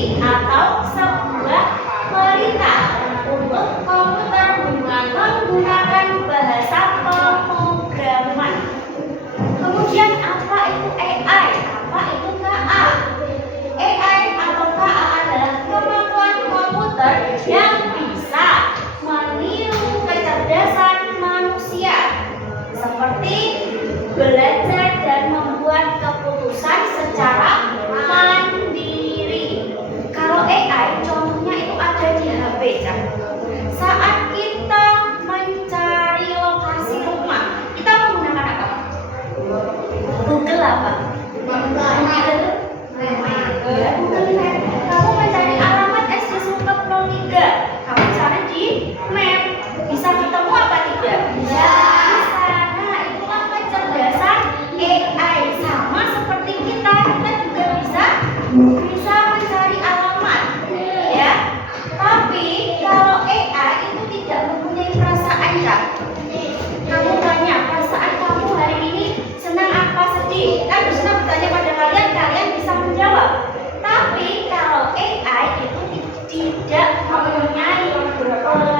instruksi atau sebuah perintah untuk komputer menggunakan bahasa pemrograman. Kemudian apa itu AI? Apa itu KA? AI atau KA adalah kemampuan komputer yang bisa meniru kecerdasan manusia, seperti belajar dan membuat keputusan secara mandiri. Kalau AI contohnya itu ada di HP. Saat kita mencari lokasi rumah, kita menggunakan apa? Google apa? Google Map. Kamu mencari alamat SD Sumpah 03, kamu cari di map, bisa ketemu apa tidak? Bisa. Nah, itulah kecerdasan AI. Sama seperti kita juga bisa mencari alamat, ya. Tapi kalau AI itu tidak mempunyai perasaan, Kak. Kamu tanya perasaan kamu hari ini senang apa, sedih, kan bisa bertanya pada kalian, kalian bisa menjawab. Tapi kalau AI itu tidak mempunyai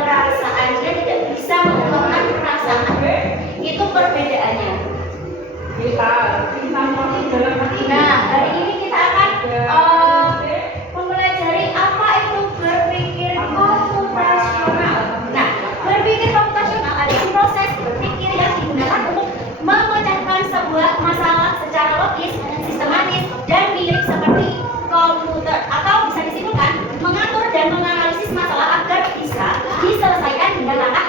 perasaan, dia tidak bisa mengungkapkan perasaan. Itu perbedaannya. Nah, hari ini kita akan mempelajari apa itu berpikir komputasional. Nah, berpikir komputasional adalah proses berpikir yang digunakan untuk memecahkan sebuah masalah secara logis, sistematis, dan mirip seperti komputer, atau bisa disimpulkan mengatur dan menganalisis masalah agar bisa diselesaikan dengan langkah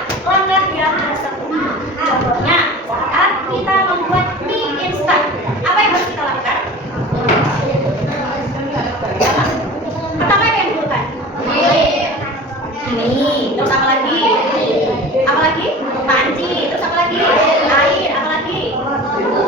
yang tersebut. Contohnya, saat kita membuat mie instan, apa yang harus kita lakukan? Pertama yang dibutuhkan ini, terus apa lagi? Apa lagi? Panci, terus apa lagi? Air, apa lagi?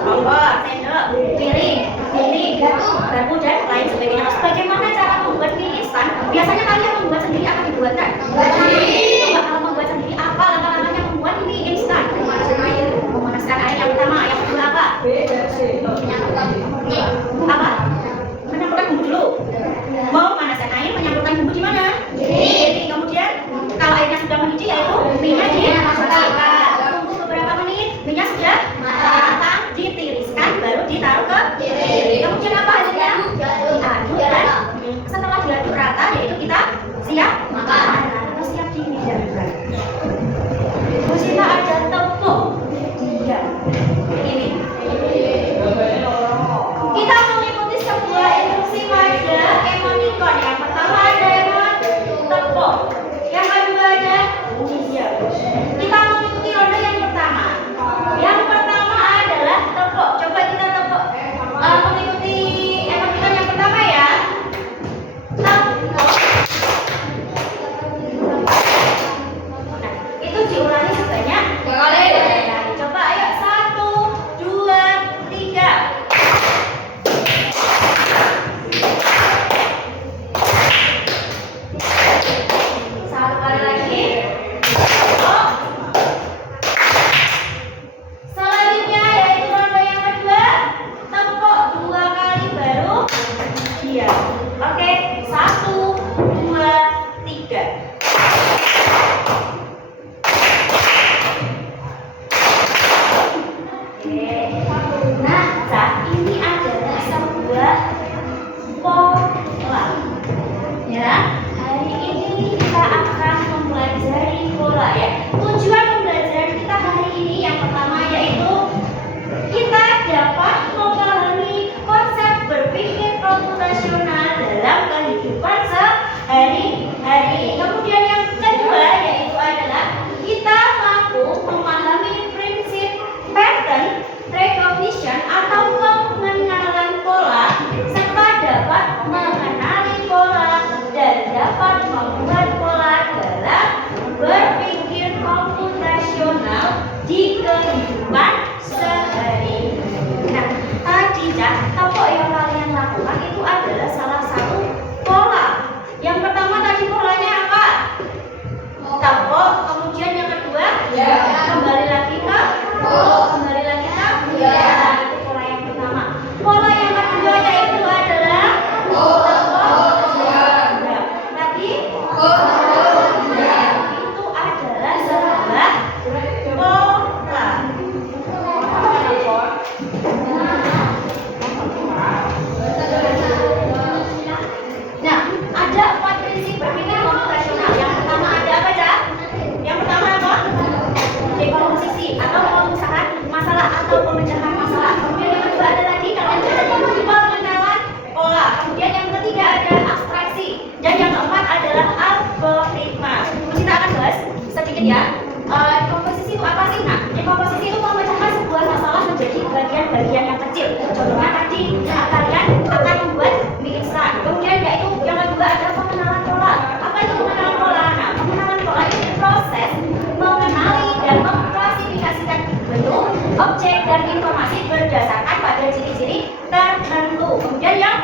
Kompor, sendok, piring, gunting, garpu, dan lain sebagainya. Bagaimana cara membuat mie instan? Biasanya kalian membuat sendiri apa dibuatkan? Coba kalau membuat sendiri, apa langkah-langkahnya membuat mie instan? Memanaskan air yang pertama, yang kedua apa? Apa? Menyampurkan bumbu dulu. Mau memanaskan air, menyampurkan bumbu di mana? Di. Kemudian kalau airnya sudah mendidih, yaitu minyak dimasukkan. Tunggu beberapa menit, minyak sudah matang, ditiriskan, baru ditaruh ke piring. Kemudian apa hasilnya? Diaduk, dan setelah diaduk rata, yaitu kita siap makan atau siap dihidangkan. Terus kita ada tepung. Dia ini. Kita mengikuti sebuah instruksi pada emoticon. Yang pertama ada emot tepung, yang kedua ada dia. Kita mengikuti ronde yang pertama. Yang pertama adalah tepung. Coba kita tepung, mengikuti emoticon yang pertama ya. Tepung. sedikit ya. Dekomposisi itu apa sih? Nah, dekomposisi itu memecahkan sebuah masalah menjadi bagian-bagian yang kecil. Contohnya tadi kalian akan membuat mie instan. Kemudian yaitu yang kedua ada pengenalan pola. Apa itu pengenalan pola? Nah, pengenalan pola itu proses mengenali dan mengklasifikasikan bentuk, objek dan informasi berdasarkan pada ciri-ciri tertentu. Kemudian yang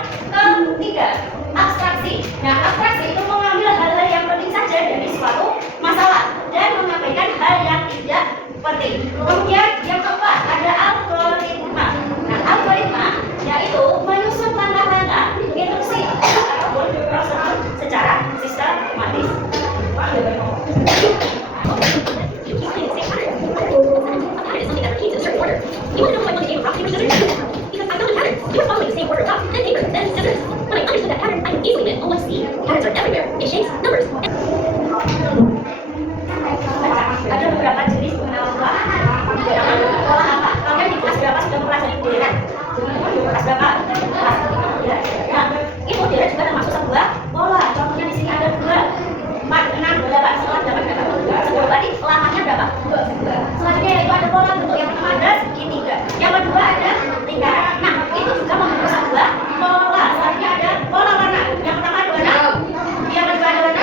ketiga, abstraksi. Nah, abstraksi itu mengambil hal-hal yang penting saja dari suatu masalah dan mengabaikan hal yang tidak penting. Kemudian yang keempat ada algoritma. Nah, algoritma yaitu menyusun langkah-langkah instruksi ataupun prosedur secara sistematis. Ada beberapa jenis pengenalan pola. Pola apa? Kalian di kelas berapa sudah mempelajari deret? Kelas berapa? Kelas 3. Nah, itu deret juga termasuk sebuah pola. Contohnya di sini ada 2, 4, 6, 8. Setelah 8 berapa? Setelah berarti lamanya berapa? 2. Selanjutnya yaitu ada pola bentuk. Yang pertama ada segitiga. Yang kedua ada lingkaran. Nah, itu juga membentuk sebuah pola. Selanjutnya ada pola warna. Yang pertama ada warna. Yang kedua ada warna.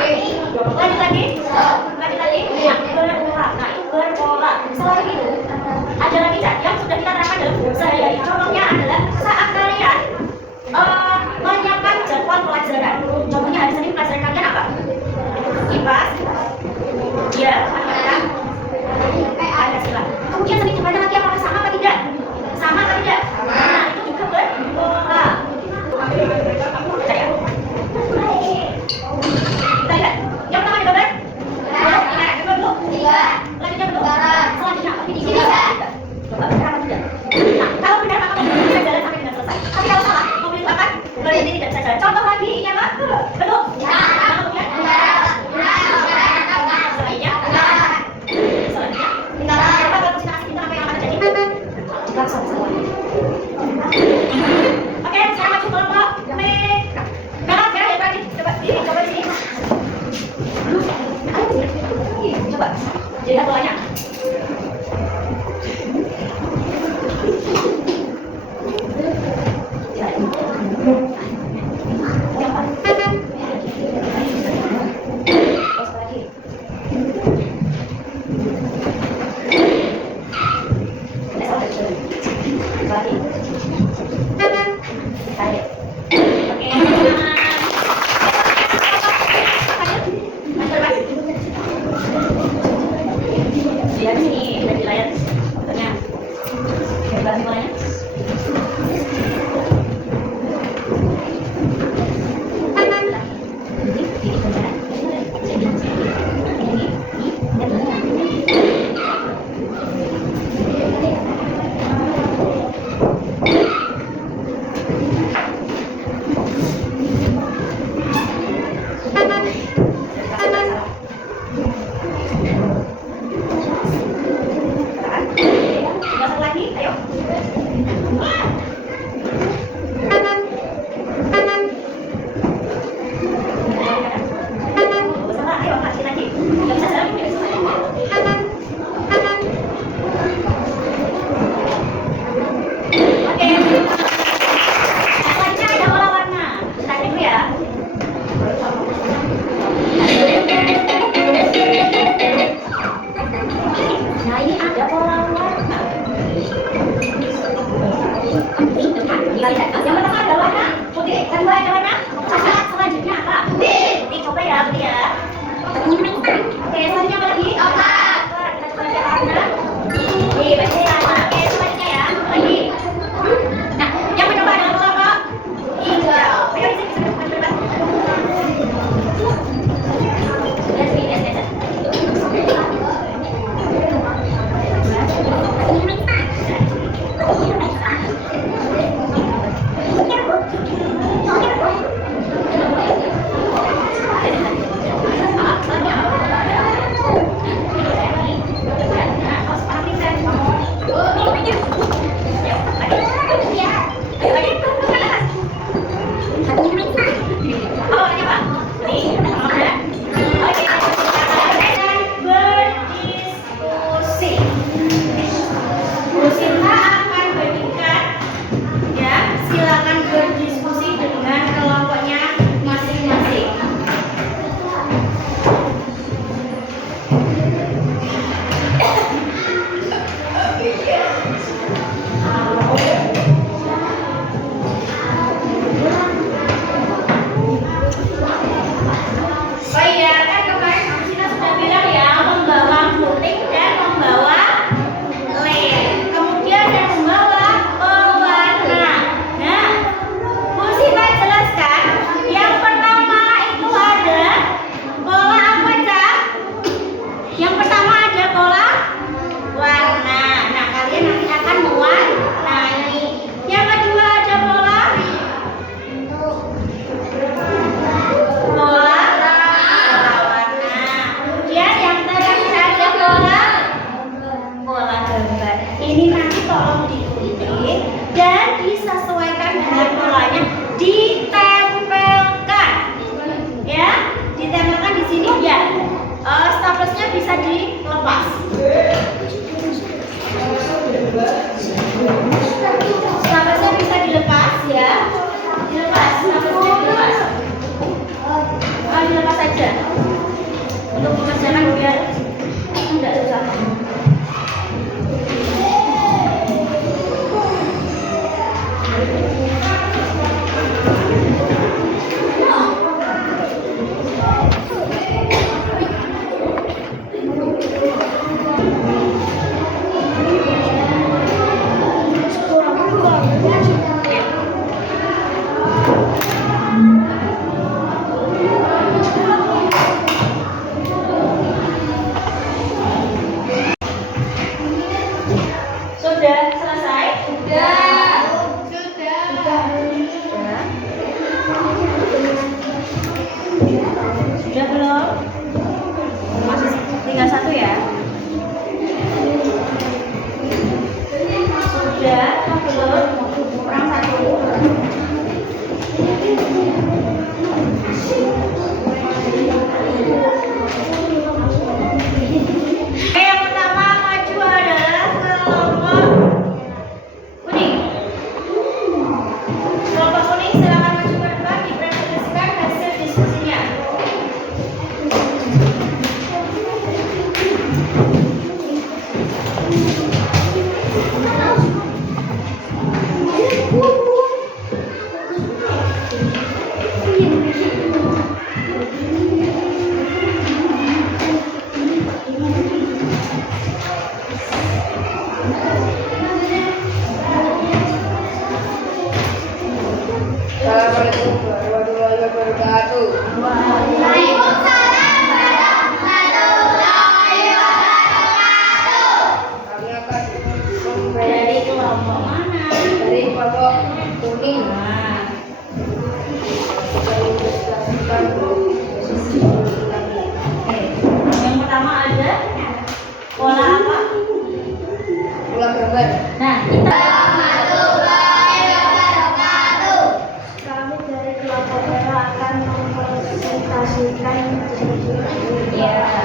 Ya,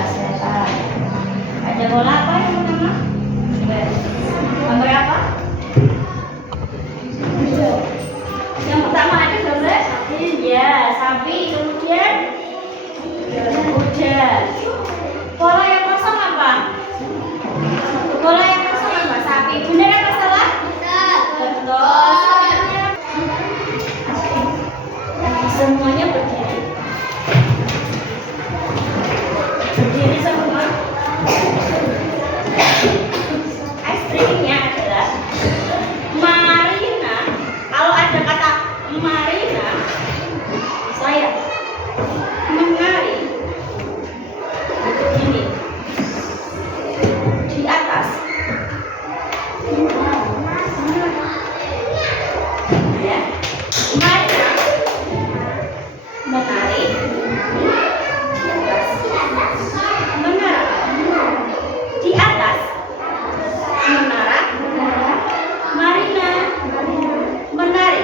sehat. Ada bola apa yang pertama? Gambar apa? Yang pertama ada gambar ya sapi, kemudian kuda. Bola yang kosong apa? Bola yang kosong apa? Sapi. Benar atau salah? Betul. Semuanya berdiri. Berdiri semua. Ekstrimnya adalah Marina. Kalau ada kata Marina, saya menari begini di atas. Ya, Marina menari di atas menara. Di atas menara Marina menari.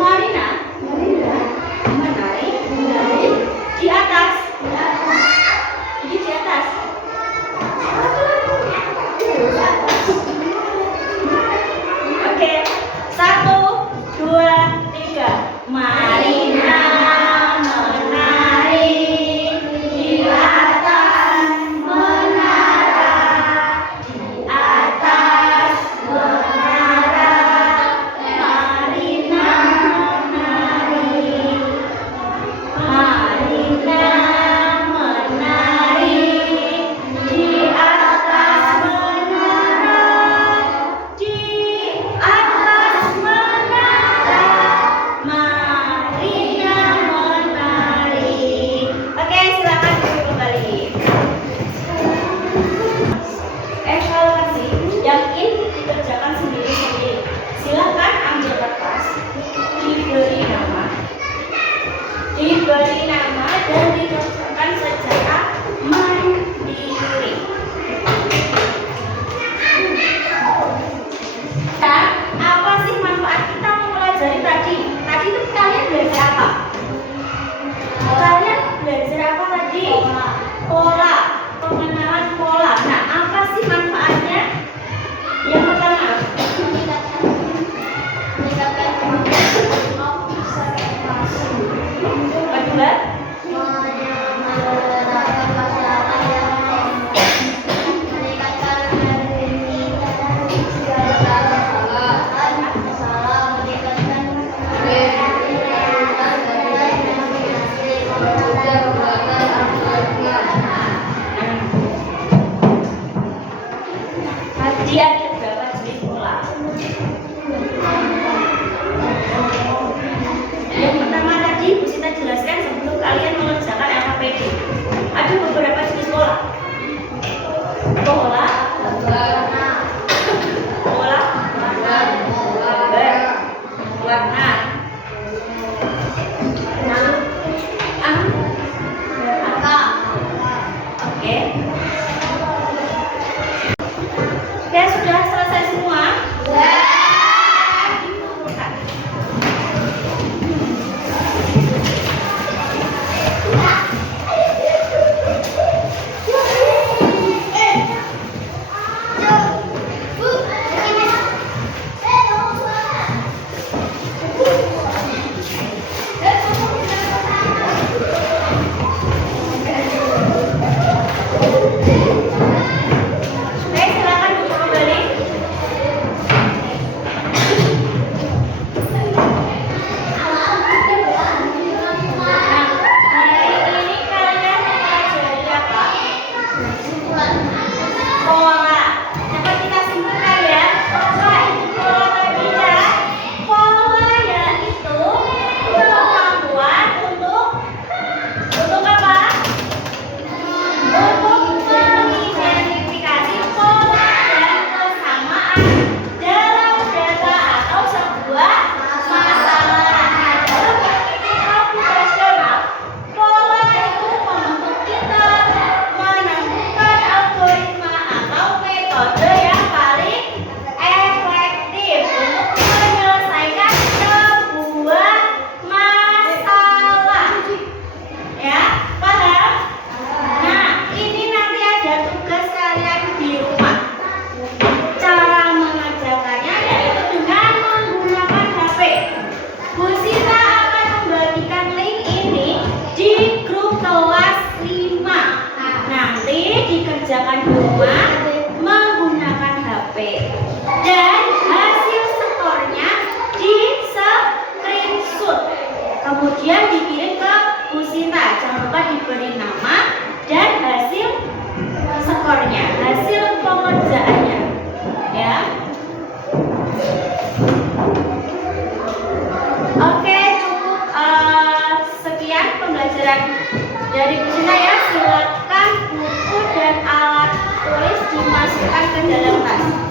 Marina menari di atas. Ini di atas. Oke, 1, 2, 3. Marina menari di atas menara. Di atas menara Marina menari. Marina menari di atas menara. Di atas menara Marina menari. Oke, silakan duduk kembali. Evaluasi yang ini dikerjakan sendiri-sendiri. Silakan ambil kertas, diberi nama dan dikerjakan secara mandiri. Dan apa sih manfaat kita mempelajari tadi? Tadi itu kalian belajar apa? Kalian belajar apa tadi? Pola, pengenalan pola. Nah, apa sih manfaatnya? Yang pertama, kedua, tadi ada berapa jenis pola? Yang pertama tadi kita jelaskan sebelum kalian mengerjakan LKPD. Ada beberapa jenis pola. Pola gambar, warna, angka. Oke. Oke, sudah selesai semua? Dikumpulkan. Oke, silakan duduk kembali. Nah, hari Dari Bu Sina ya, silakan buku dan alat tulis dimasukkan ke dalam tas.